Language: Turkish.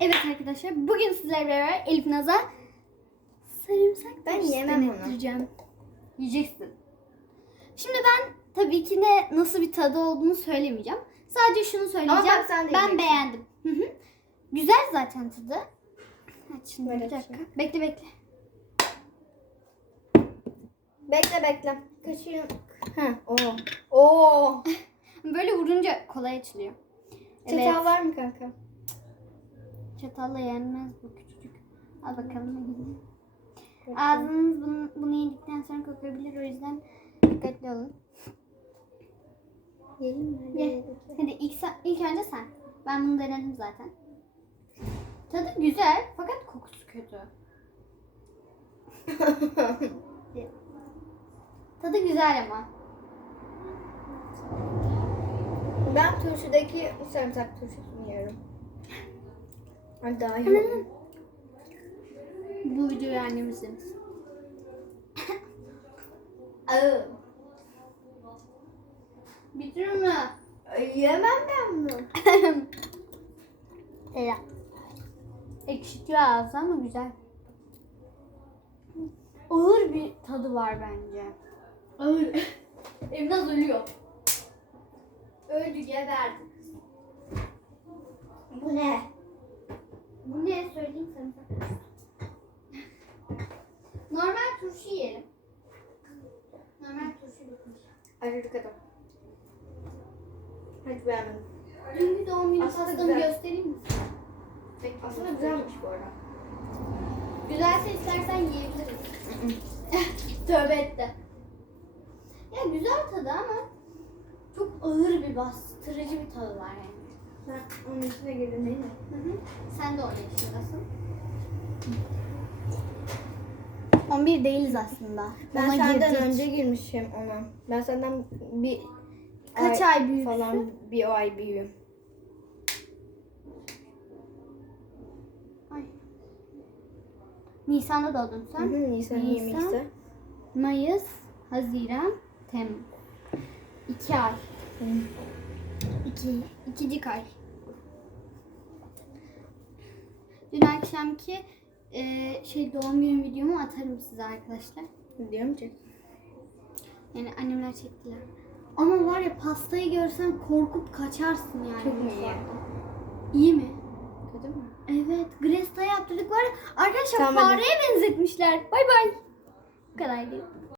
Evet arkadaşlar bugün sizlerle beraber Elif Naz'a sarımsak Ben yemem onu. Yiyeceksin. Şimdi ben tabii ki de nasıl bir tadı olduğunu söylemeyeceğim. Sadece şunu söyleyeceğim. bak sen de ben yiyeceksin. beğendim. Hı hı. Güzel zaten tadı. Aç şimdi Böyle bir dakika. açayım. Bekle bekle. Bekle bekle. Kaşığın. Ha, o. Oo. Böyle vurunca kolay açılıyor. Evet. Çatal var mı kanka? Çatalla yenmez bu küçücük. Al bakalım. Ağzınız bunu, bunu yedikten sonra kokabilir o yüzden dikkatli olun. Yiyelim mi? Ye. Hadi ilk, ilk önce sen. Ben bunu denedim zaten. Tadı güzel fakat kokusu kötü. Tadı güzel ama. ben turşudaki sarımsak turşusunu yiyorum. Daha iyi. Bu videoyu annem izlemiş. Bitirir mi? Yemem ben bunu. Evet. Ekşitiyor ağzı ama güzel. Ağır bir tadı var bence. Ağır. Evnaz ölüyor. Öldü geberdi. Bu ne? Bu ne söyleyeyim sana. Normal turşu yiyelim. Normal turşu bitmiş. Acılı kadar. Hiç beğenmedim. Dünkü doğum günü Aslında pastamı güzel. göstereyim mi? Aslında güzelmiş bu arada. Güzelse istersen yiyebiliriz. Tövbe etti. Ya güzel tadı ama çok ağır bir bastırıcı bir tadı var yani. Sen onun içine girdin değil mi? Hı hı. Sen de orada yaşıyorsun. 11 değiliz aslında. Ben Ona senden girdik. önce girmişim ona. Ben senden bir Kaç ay büyüksün? falan bir ay büyüğüm. Ay. Nisan'da doğdun Hı sen. hı, Nisan Nisan. 22'si. Mayıs, Haziran, Temmuz. 2 ay. İki, ikinci ay. Dün akşamki e, şey doğum günü videomu atarım size arkadaşlar. Diyorum ki. Yani annemler çektiler. Ama var ya pastayı görsen korkup kaçarsın yani. Çok mu iyi? İyi mi? Kötü mü? Evet. Gresta yaptırdık var ya. Arkadaşlar Tamam, hadi. fareye benzetmişler. Bay bay. Bu kadar değil.